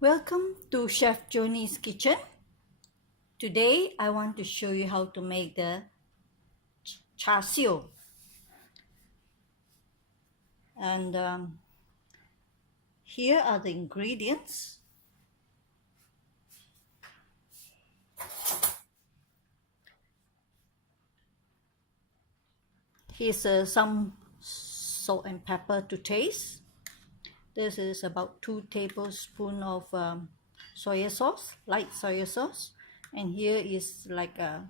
Welcome to Chef Joni's kitchen. Today I want to show you how to make the Siew. And here are the ingredients. Here's some salt and pepper to taste. This is about 2 tablespoons of soy sauce, light soy sauce. And here is like a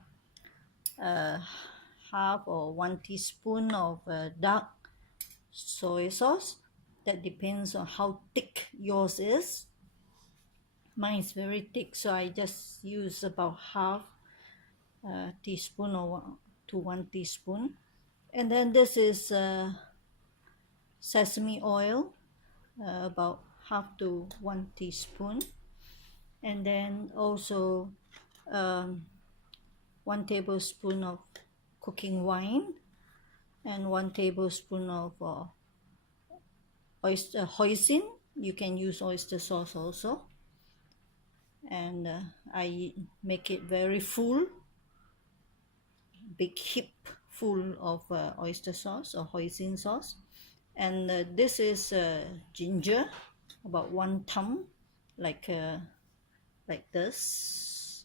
half or 1 teaspoon of dark soy sauce. That depends on how thick yours is. Mine is very thick, so I just use about half teaspoon or to 1 teaspoon. And then this is sesame oil, about half to 1 teaspoon. And then also 1 tablespoon of cooking wine and 1 tablespoon of oyster hoisin. You can use oyster sauce also. And I make it very full, big heap full of oyster sauce or hoisin sauce. And this is ginger, about 1 thumb, like this,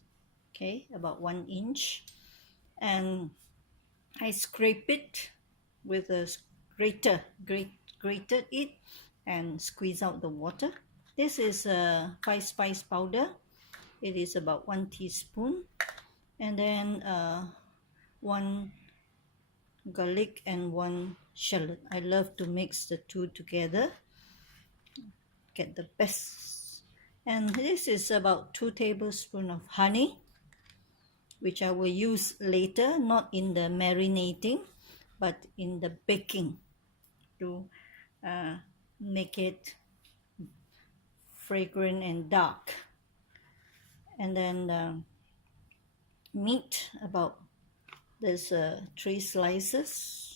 okay, about 1 inch. And I scrape it with a grater, grated it and squeeze out the water. This is 5 spice powder. It is about 1 teaspoon. And then 1 garlic and 1 shallot. I love to mix the two together, get the best. And this is about 2 tablespoons of honey, which I will use later, not in the marinating, but in the baking to make it fragrant and dark. And then meat, about there's 3 slices,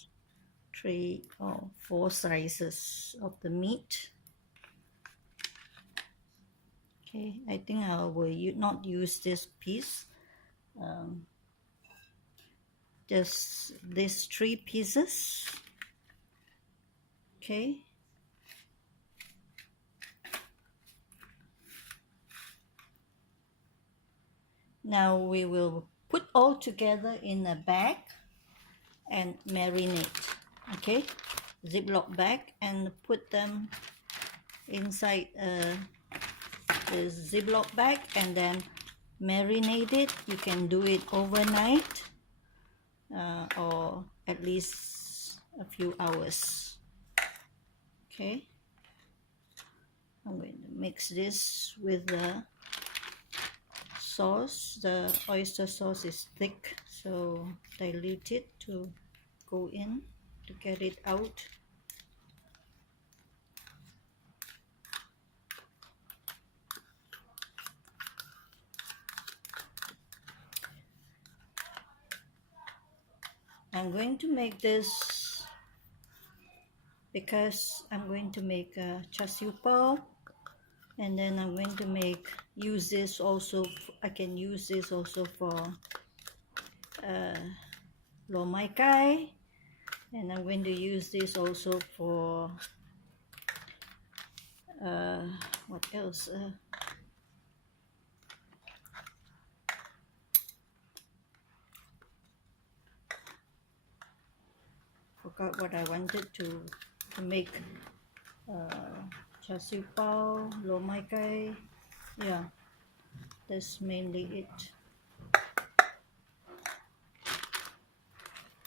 3 or 4 slices of the meat. Okay, I think I will not use this piece. Just these 3 pieces. Okay. Now we will put all together in a bag and marinate. Okay, ziplock bag, and put them inside the ziplock bag and then marinate it. You can do it overnight or at least a few hours. Okay, I'm going to mix this with the sauce. The oyster sauce is thick, so dilute it to go in to get it out. I'm going to make this because I'm going to make a Siew pao, and then I'm going to use this also. I can use this also for lo mai kai, and I'm going to use this also for what else? Forgot what I wanted to make. Siew pao, lo mai kai. Yeah, that's mainly it.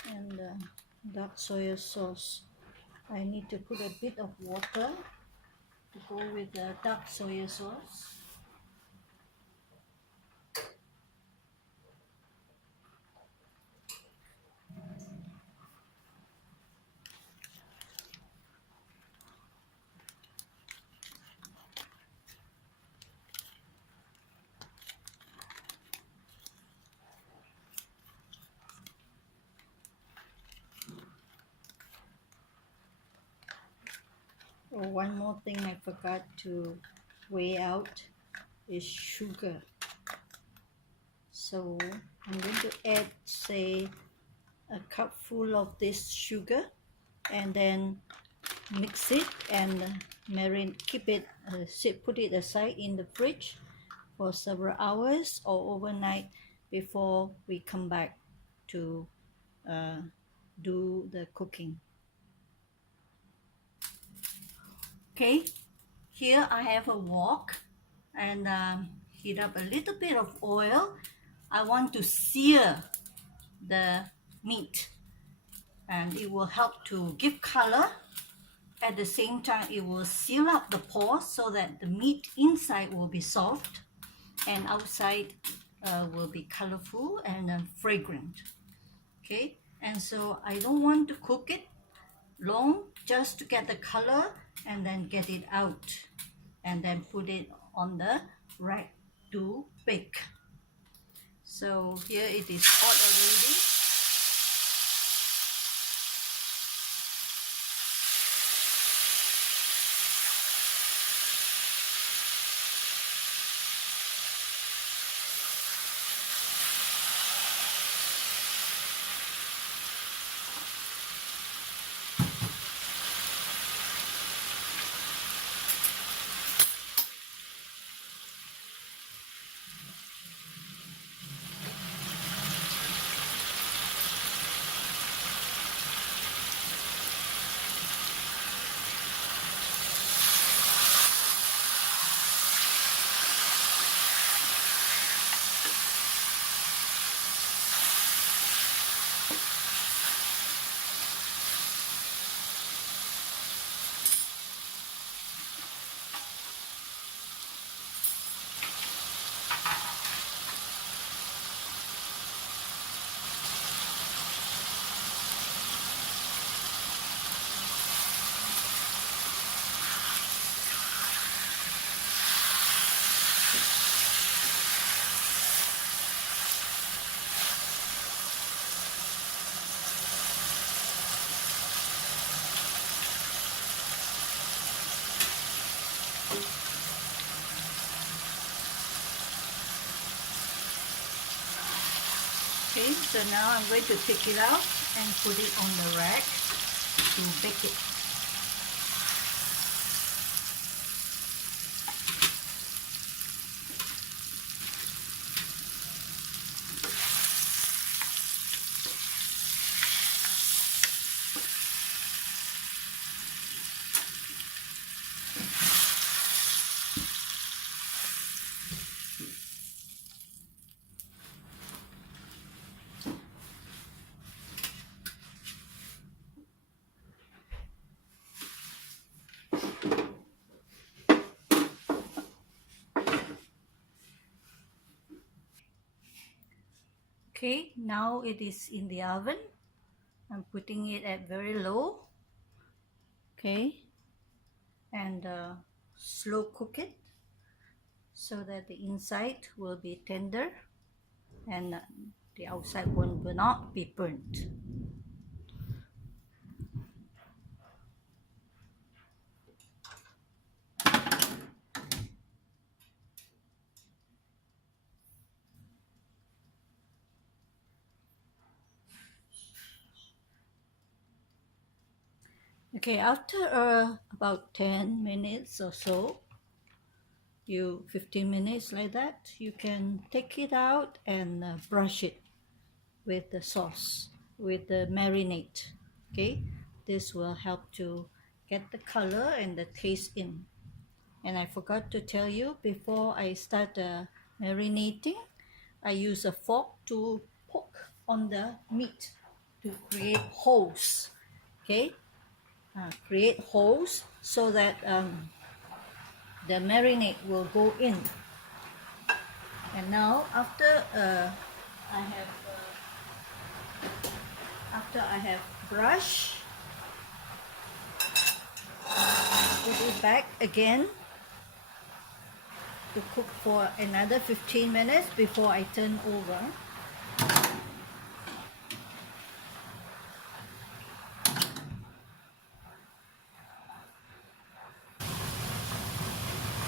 And dark soy sauce. I need to put a bit of water to go with the dark soy sauce. Oh, one more thing I forgot to weigh out. is sugar. So I'm going to add, say, a cup full of this sugar, and then mix it and keep it, put it aside in the fridge for several hours or overnight before we come back to do the cooking. Okay, here I have a wok and heat up a little bit of oil. I want to sear the meat, and it will help to give color. At the same time, it will seal up the pores so that the meat inside will be soft and outside will be colorful and fragrant. Okay, and so I don't want to cook it long, just to get the color and then get it out and then put it on the rack to bake. So here it is hot already. Okay, so now I'm going to take it out and put it on the rack to bake it. Okay, now it is in the oven. I'm putting it at very low. Okay, and slow cook it so that the inside will be tender and the outside one will not be burnt. Okay, after about 10 minutes or so, 15 minutes like that, you can take it out and brush it with the sauce, with the marinade. Okay, this will help to get the color and the taste in. And I forgot to tell you, before I start marinating, I use a fork to poke on the meat to create holes. Okay, create holes so that the marinade will go in. And now after I have brushed, put it back again to cook for another 15 minutes before I turn over.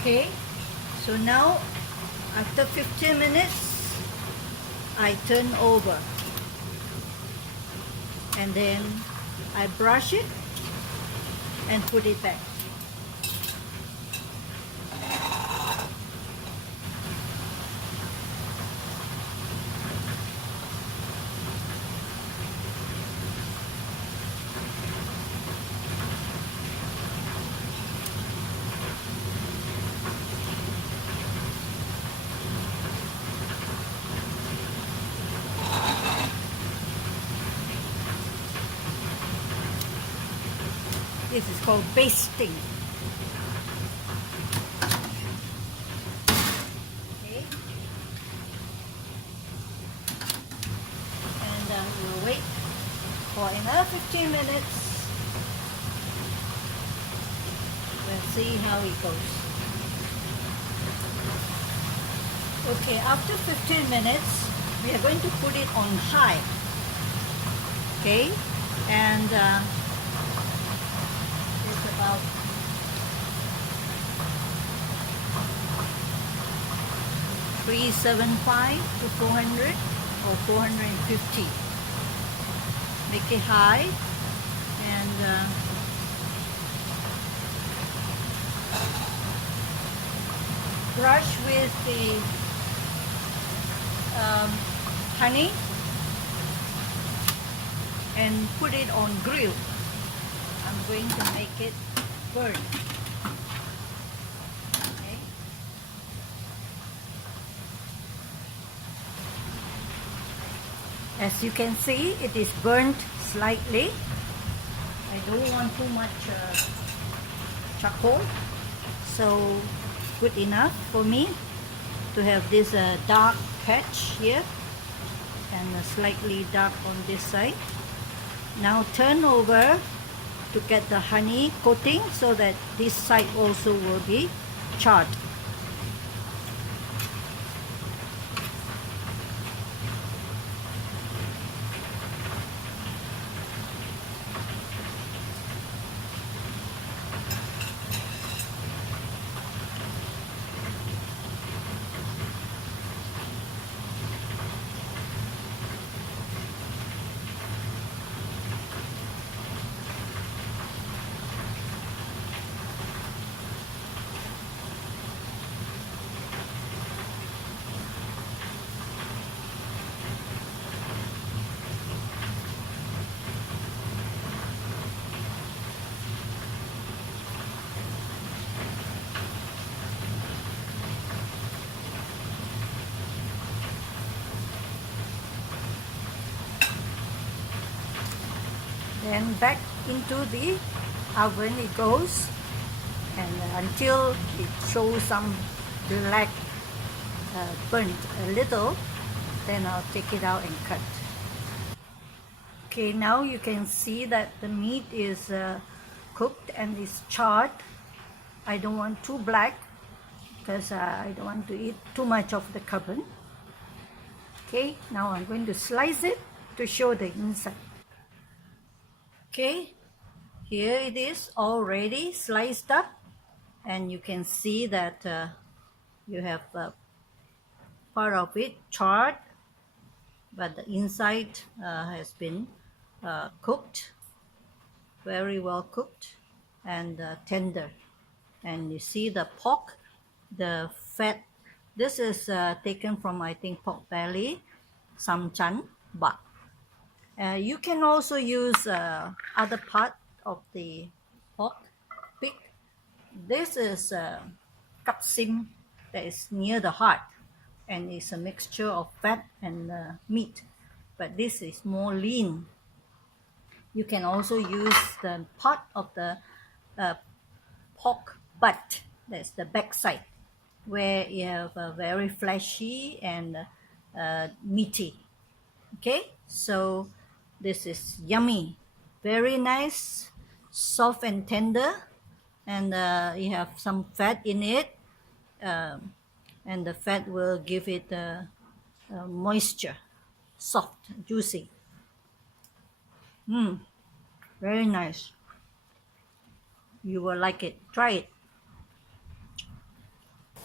Okay, so now After 15 minutes, I turn over and then I brush it and put it back. This is called basting. Okay. And we'll wait for another 15 minutes. We'll see how it goes. Okay, after 15 minutes, we are going to put it on high. Okay, and it's about 375 to 400 or 450. Make it high and brush with the honey and put it on grill. I'm going to make it burn. Okay. As you can see, it is burnt slightly. I don't want too much charcoal, so good enough for me to have this dark patch here and slightly dark on this side. Now turn over to get the honey coating so that this side also will be charred. Then back into the oven it goes, and until it shows some black burnt a little, then I'll take it out and cut. Okay, now you can see that the meat is cooked and is charred. I don't want too black because I don't want to eat too much of the carbon. Okay, now I'm going to slice it to show the inside. Okay, here it is already sliced up, and you can see that you have part of it charred, but the inside has been cooked, very well cooked and tender. And you see the pork, the fat. This is taken from, I think, pork belly, samchan bak. You can also use other part of the pork, pig. This is kapsim that is near the heart, and it's a mixture of fat and meat, but this is more lean. You can also use the part of the pork butt, that's the back side, where you have a very fleshy and meaty. Okay, so this is yummy, very nice, soft and tender, and you have some fat in it, and the fat will give it moisture, soft, juicy. Very nice. You will like it. Try it.